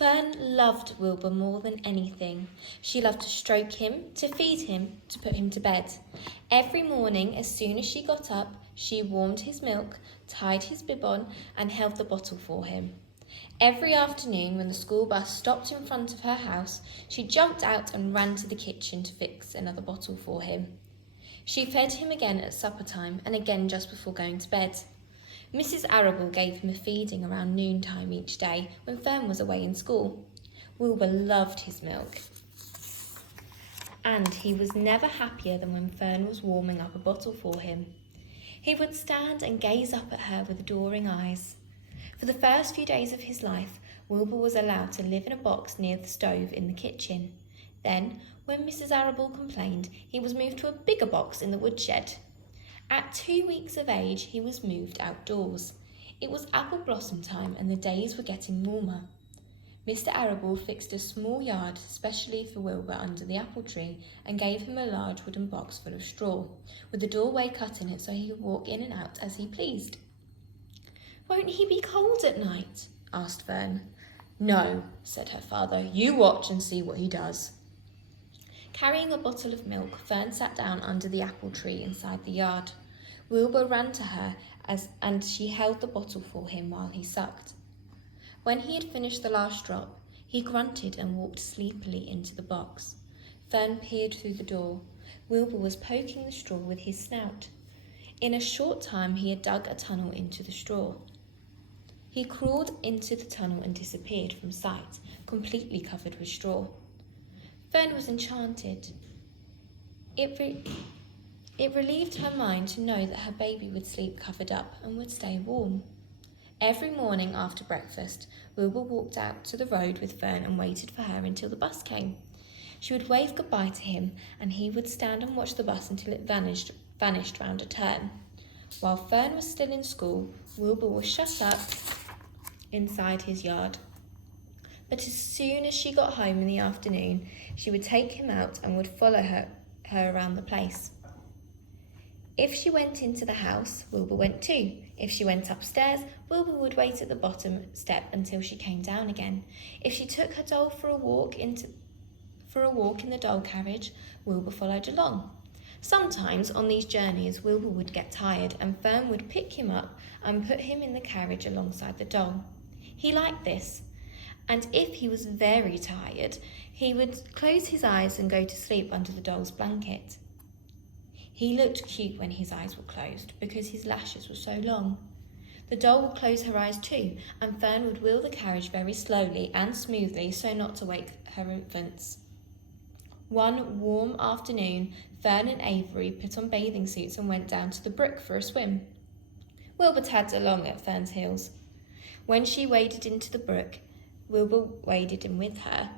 Fern loved Wilbur more than anything. She loved to stroke him, to feed him, to put him to bed. Every morning, as soon as she got up, she warmed his milk, tied his bib on, and held the bottle for him. Every afternoon, when the school bus stopped in front of her house, she jumped out and ran to the kitchen to fix another bottle for him. She fed him again at supper time and again just before going to bed. Mrs. Arable gave him a feeding around noontime each day when Fern was away in school. Wilbur loved his milk, and he was never happier than when Fern was warming up a bottle for him. He would stand and gaze up at her with adoring eyes. For the first few days of his life, Wilbur was allowed to live in a box near the stove in the kitchen. Then, when Mrs. Arable complained, he was moved to a bigger box in the woodshed. At 2 weeks of age, he was moved outdoors. It was apple blossom time and the days were getting warmer. Mr. Arable fixed a small yard specially for Wilbur under the apple tree and gave him a large wooden box full of straw, with a doorway cut in it so he could walk in and out as he pleased. "Won't he be cold at night?" asked Fern. "No," said her father. "You watch and see what he does." Carrying a bottle of milk, Fern sat down under the apple tree inside the yard. Wilbur ran to her and she held the bottle for him while he sucked. When he had finished the last drop, he grunted and walked sleepily into the box. Fern peered through the door. Wilbur was poking the straw with his snout. In a short time, he had dug a tunnel into the straw. He crawled into the tunnel and disappeared from sight, completely covered with straw. Fern was enchanted. It relieved her mind to know that her baby would sleep covered up and would stay warm. Every morning after breakfast, Wilbur walked out to the road with Fern and waited for her until the bus came. She would wave goodbye to him, and he would stand and watch the bus until it vanished round a turn. While Fern was still in school, Wilbur was shut up inside his yard. But as soon as she got home in the afternoon, she would take him out and would follow her around the place. If she went into the house, Wilbur went too. If she went upstairs, Wilbur would wait at the bottom step until she came down again. If she took her doll for a walk in the doll carriage, Wilbur followed along. Sometimes on these journeys, Wilbur would get tired and Fern would pick him up and put him in the carriage alongside the doll. He liked this, and if he was very tired, he would close his eyes and go to sleep under the doll's blanket. He looked cute when his eyes were closed because his lashes were so long. The doll would close her eyes too, and Fern would wheel the carriage very slowly and smoothly so not to wake her infants. One warm afternoon, Fern and Avery put on bathing suits and went down to the brook for a swim. Wilbur tagged along at Fern's heels. When she waded into the brook, Wilbur waded in with her.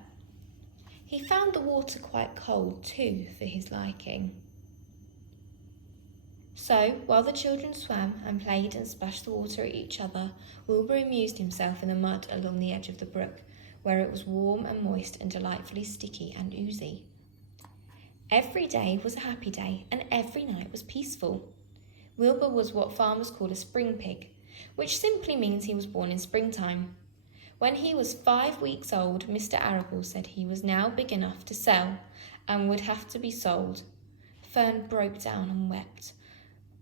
He found the water quite cold too for his liking. So, while the children swam and played and splashed the water at each other, Wilbur amused himself in the mud along the edge of the brook, where it was warm and moist and delightfully sticky and oozy. Every day was a happy day, and every night was peaceful. Wilbur was what farmers call a spring pig, which simply means he was born in springtime. When he was 5 weeks old, Mr. Arable said he was now big enough to sell and would have to be sold. Fern broke down and wept,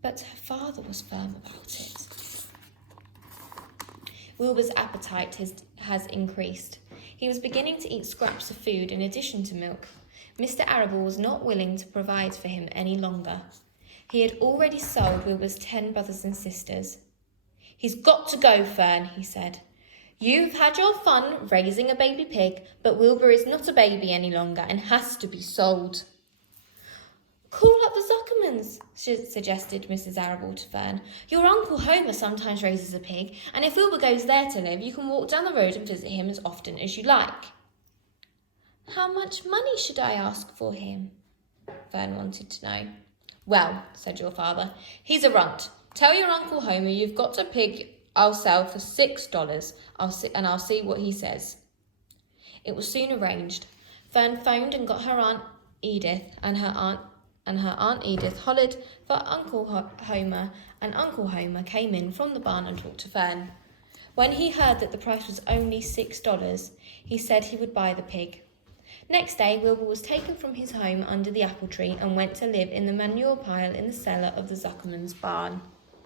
but her father was firm about it. Wilbur's appetite has increased. He was beginning to eat scraps of food in addition to milk. Mr. Arable was not willing to provide for him any longer. He had already sold Wilbur's 10 brothers and sisters. "He's got to go, Fern," he said. "You've had your fun raising a baby pig, but Wilbur is not a baby any longer and has to be sold." "Call up the Zuckermans," suggested Mrs. Arable to Fern. "Your Uncle Homer sometimes raises a pig, and if Wilbur goes there to live, you can walk down the road and visit him as often as you like." "How much money should I ask for him?" Fern wanted to know. "Well," said your father, "he's a runt. Tell your Uncle Homer you've got a pig I'll sell for $6. I'll see what he says." It was soon arranged. Fern phoned and got her Aunt Edith, and her Aunt Edith hollered for Uncle Homer, and Uncle Homer came in from the barn and talked to Fern. When he heard that the price was only $6, he said he would buy the pig. Next day, Wilbur was taken from his home under the apple tree and went to live in the manure pile in the cellar of the Zuckerman's barn.